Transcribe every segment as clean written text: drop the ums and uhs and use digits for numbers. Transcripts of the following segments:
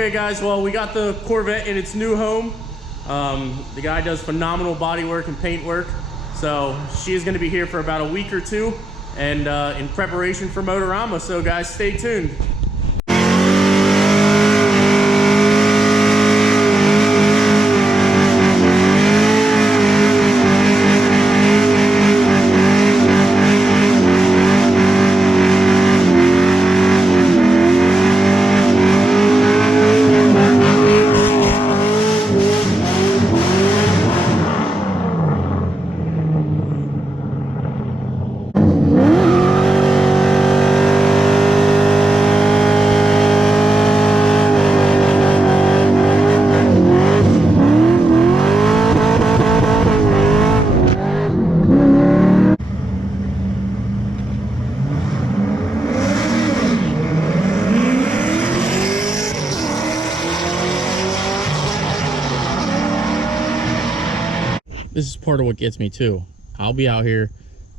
Okay guys, well we got the Corvette in its new home. The guy does phenomenal body work and paint work. So she is going to be here for about a week or two and in preparation for Motorama. So guys, stay tuned. This is part of what gets me too. I'll be out here,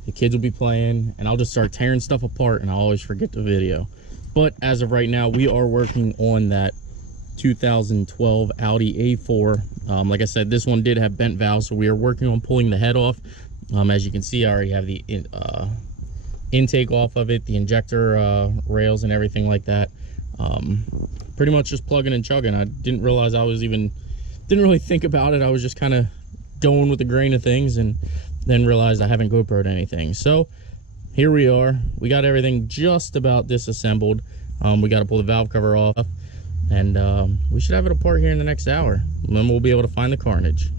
the kids will be playing, and I'll just start tearing stuff apart and I'll always forget the video. But as of right now, we are working on that 2012 Audi A4. Like I said, this one did have bent valves, so we are working on pulling the head off. As you can see, I already have the intake off of it, the injector rails and everything like that. Pretty much just plugging and chugging. I didn't realize didn't really think about it. I was just kind of going with the grain of things and then realized I haven't GoPro'd anything. So here we are. We got everything just about disassembled. We got to pull the valve cover off, and we should have it apart here in the next hour, and then we'll be able to find the carnage.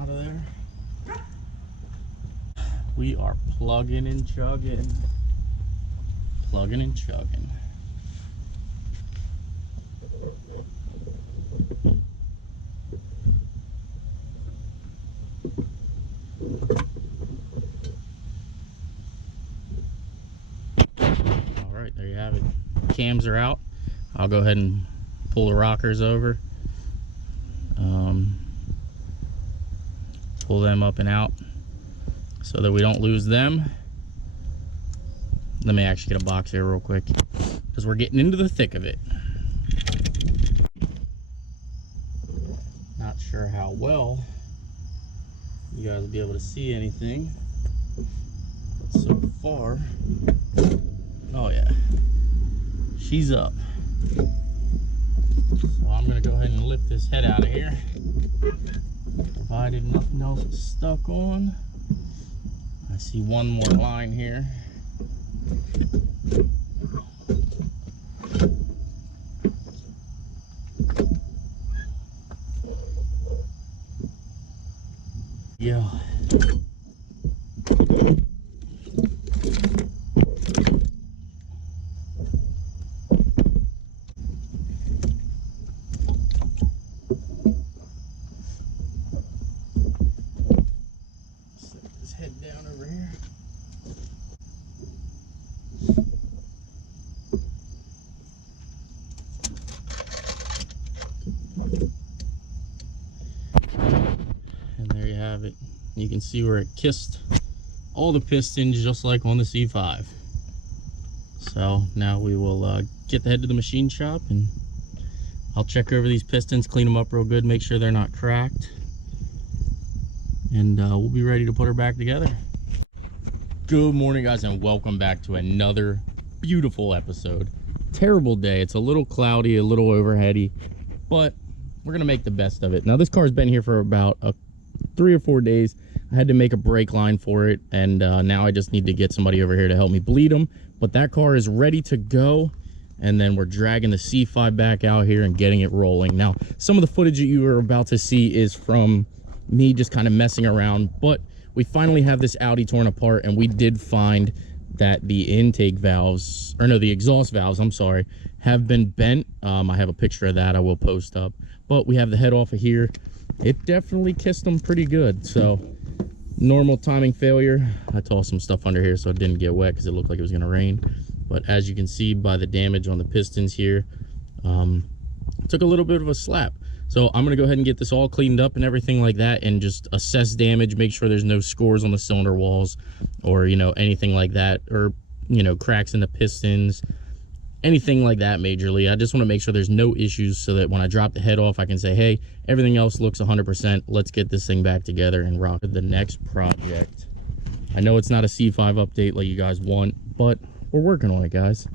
Out of there. We are plugging and chugging. Plugging and chugging. All right, there you have it. Cams are out. I'll go ahead and pull the rockers over. Pull them up and out so that we don't lose them. Let me actually get a box here real quick because we're getting into the thick of it. Not sure how well you guys will be able to see anything, but so far, oh yeah, she's up. So I'm gonna go ahead and lift this head out of here, provided nothing else is stuck on. I see one more line here. Yeah. And there you have it. You can see where it kissed all the pistons just like on the C5. So now we will get the head to the machine shop, and I'll check over these pistons, clean them up real good, make sure they're not cracked, and we'll be ready to put her back together. Good morning, guys, and welcome back to another beautiful episode. Terrible day. It's a little cloudy, a little overheady, but we're gonna make the best of it. Now, this car's been here for about 3 or 4 days. I had to make a brake line for it, and now I just need to get somebody over here to help me bleed them. But that car is ready to go, and then we're dragging the C5 back out here and getting it rolling. Now, some of the footage that you are about to see is from me just kind of messing around, but we finally have this Audi torn apart, and we did find that the intake valves, or no, the exhaust valves, I'm sorry, have been bent. I have a picture of that I will post up, but we have the head off of here. It definitely kissed them pretty good. So normal timing failure. I tossed some stuff under here so it didn't get wet because it looked like it was going to rain. But as you can see by the damage on the pistons here, took a little bit of a slap. So I'm going to go ahead and get this all cleaned up and everything like that, and just assess damage, make sure there's no scores on the cylinder walls or, you know, anything like that, or, you know, cracks in the pistons, anything like that majorly. I just want to make sure there's no issues so that when I drop the head off, I can say, hey, everything else looks 100%. Let's get this thing back together and rock the next project. I know it's not a C5 update like you guys want, but we're working on it, guys.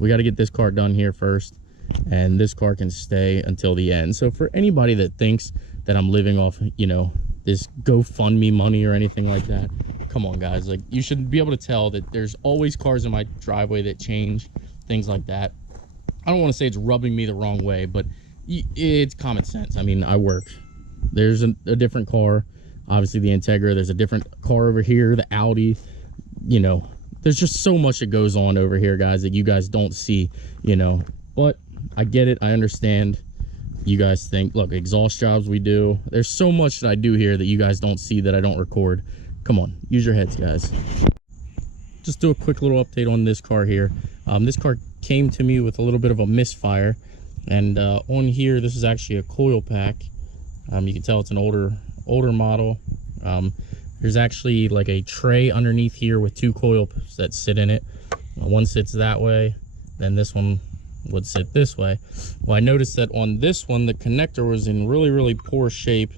We got to get this car done here first, and this car can stay until the end. So for anybody that thinks that I'm living off, you know, this GoFundMe money or anything like that, come on, guys. Like, you should be able to tell that there's always cars in my driveway that change, things like that. I don't want to say it's rubbing me the wrong way, but it's common sense. I mean, I work. There's a different car, obviously the Integra. There's a different car over here, the Audi. You know, there's just so much that goes on over here, guys, that you guys don't see, you know. But I get it. I understand. You guys think, look, exhaust jobs we do. There's so much that I do here that you guys don't see, that I don't record. Come on, use your heads, guys. Just do a quick little update on this car here. This car came to me with a little bit of a misfire, and on here, this is actually a coil pack. You can tell it's an older model. There's actually like a tray underneath here with 2 coils that sit in it. One sits that way, then this one would sit this way. Well, I noticed that on this one, the connector was in really poor shape.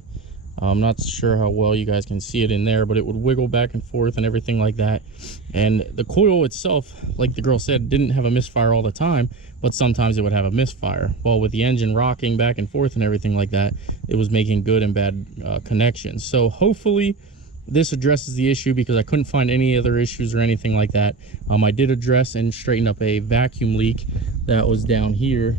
I'm not sure how well you guys can see it in there, but it would wiggle back and forth and everything like that. And the coil itself, like the girl said, didn't have a misfire all the time, but sometimes it would have a misfire. Well, with the engine rocking back and forth and everything like that, it was making good and bad connections. So hopefully this addresses the issue, because I couldn't find any other issues or anything like that. I did address and straighten up a vacuum leak that was down here.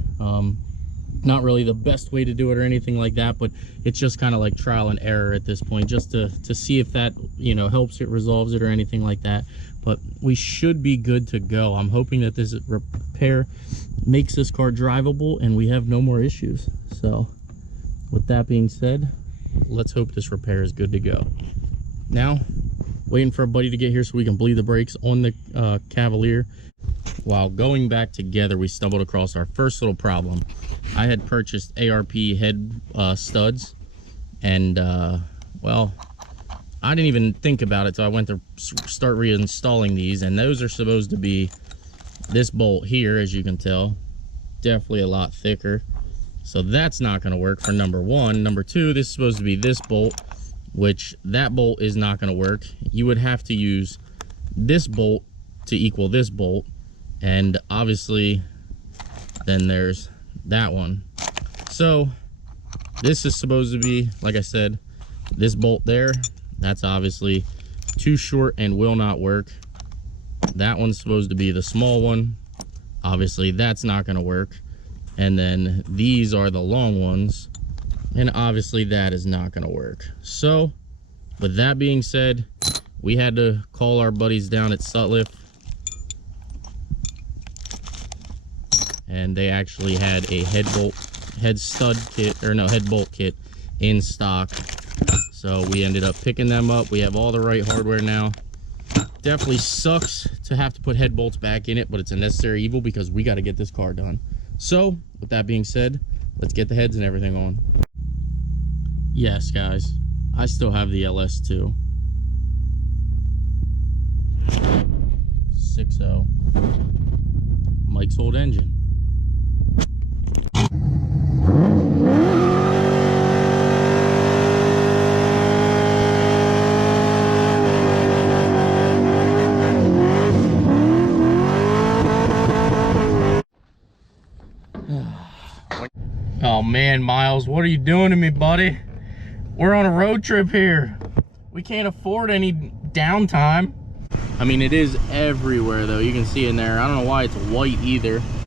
Not really the best way to do it or anything like that, but it's just kind of like trial and error at this point, just to see if that, you know, helps it, resolves it, or anything like that. But we should be good to go. I'm hoping that this repair makes this car drivable and we have no more issues. So with that being said, let's hope this repair is good to go. Now, waiting for a buddy to get here so we can bleed the brakes on the Cavalier. While going back together, we stumbled across our first little problem. I had purchased ARP head studs, and well, I didn't even think about it, so I went to start reinstalling these, and those are supposed to be this bolt here, as you can tell, definitely a lot thicker. So that's not going to work for number one. Number two, this is supposed to be this bolt, which that bolt is not going to work. You would have to use this bolt to equal this bolt, and obviously then there's that one. So this is supposed to be, like I said, this bolt there, that's obviously too short and will not work. That one's supposed to be the small one, obviously that's not going to work. And then these are the long ones, and obviously that is not going to work. So with that being said, we had to call our buddies down at Sutliff, and they actually had a head bolt kit in stock. So we ended up picking them up. We have all the right hardware now. Definitely sucks to have to put head bolts back in it, but it's a necessary evil because we got to get this car done. So with that being said, let's get the heads and everything on. Yes, guys, I still have the LS2. 1.60. Mike's old engine. Oh man, Miles, what are you doing to me, buddy? We're on a road trip here. We can't afford any downtime. I mean, it is everywhere though. You can see in there. I don't know why it's white either.